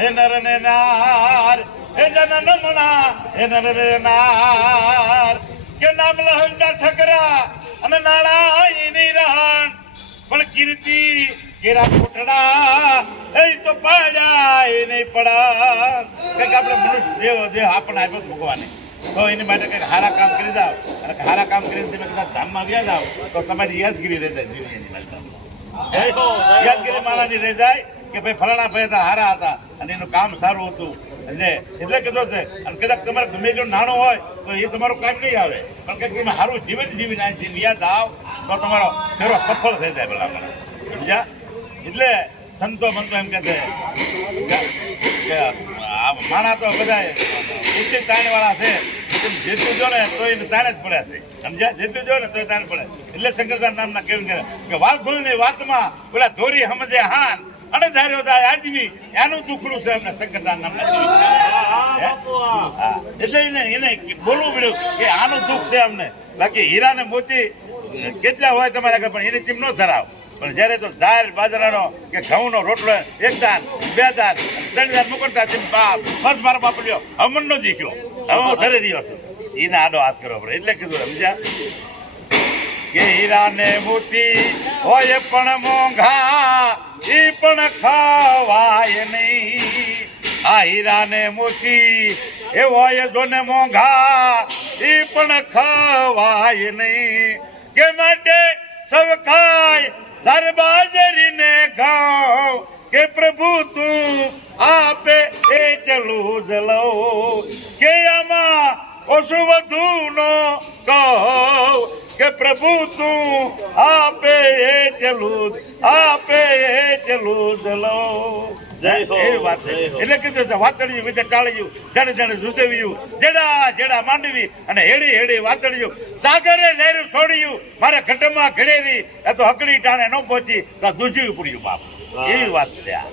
હે નર ને નાર હે જનનમણા હે નર ને નાર કે નામ લહંતા ઠકરા અને નાળાઈની રાણ પણ કીર્તિ કેરા કોટડા એ તો પાડ્યા નહીં પડા કંઈક આપણે મનુષ્ય દેહ આપણને આપ્યો ભગવાને તો એની માટે કંઈક હારા કામ કરી જાઓ અને હારા કામ કરીને તમે કદાચ ધામમાં વ્યા જાઓ તો તમારી યાદગીરી રહી જાય જીવનની માટે યાદગીરી મારાની રહી જાય કે ભાઈ ફલાણા ભાઈ હતા હારા હતા અને એનું કામ સારું હતું એટલે કીધું છે અને કદાચ તમારે ગમે જો નાનો હોય તો એ તમારું કામ નહીં આવે પણ કંઈક તમે સારું જીવન જીવીને અહીંથી યાદ આવ તો તમારો ફેરો સફળ થઈ જાય પેલા મને સમજ્યા એટલે સંતો મંતો એમ કે છે કે માણા તો બધા ઊંચી તાણવાળા છે જેટલું જો ને તો એને તાણે જ પડ્યા છે સમજ્યા જેટલું જો ને તો તાણે પડે એટલે શંકરદાસ નામના કેવું કે વાઘોની વાતમાં પેલા ધોરી સમજે હાન અને ધાર્યો થાય આદમી એનું દુખડું છે એમને શંકરદાસ નામના એટલે એને બોલવું પડ્યું કે આનું દુઃખ છે અમને બાકી હીરા ને મોતી કેટલા હોય તમારે આગળ પણ એની ટીમ ન ધરાવ પણ જયારે તો ઝાર બાજરાનો કે ઘઉંનો રોટલો એક દાન બે દાન ત્રણ દાન મોકલતા બસ મારો બાપ લ્યો હમણ નો દીખ્યો હવે હું ધરે રહ્યો છું એને આડો હાથ કરવો પડે એટલે કીધું સમજ્યા કે હીરા ને મોતી હોય પણ મોંઘા એ પણ ખવાય નહીં આ હીરા ને મોતી એ હોય જો ને મોંઘા એ પણ ખવાય નહીં કે માટે સૌ ખાય ધર બાજરી ને ખાઓ કે પ્રભુ તું આપે એટલું જ લો કે આમાં ઓછું વધુ નો કહો કે પ્રભુ તું આપે એટલું જ લો એ વાત એટલે કીધું વાતળિયું વિશે ટાળ્યું જાણે જાણે રૂસવ્યું જેડા જેડા માંડવી અને હેડી હેડી વાતળ્યું સાગરે લહેરું છોડ્યું મારે ઘટમાં ઘડેરી એ તો હકડી ટાણે ન પહોંચી તો દૂજ્યું પડ્યું બાપ એવી વાત છે આ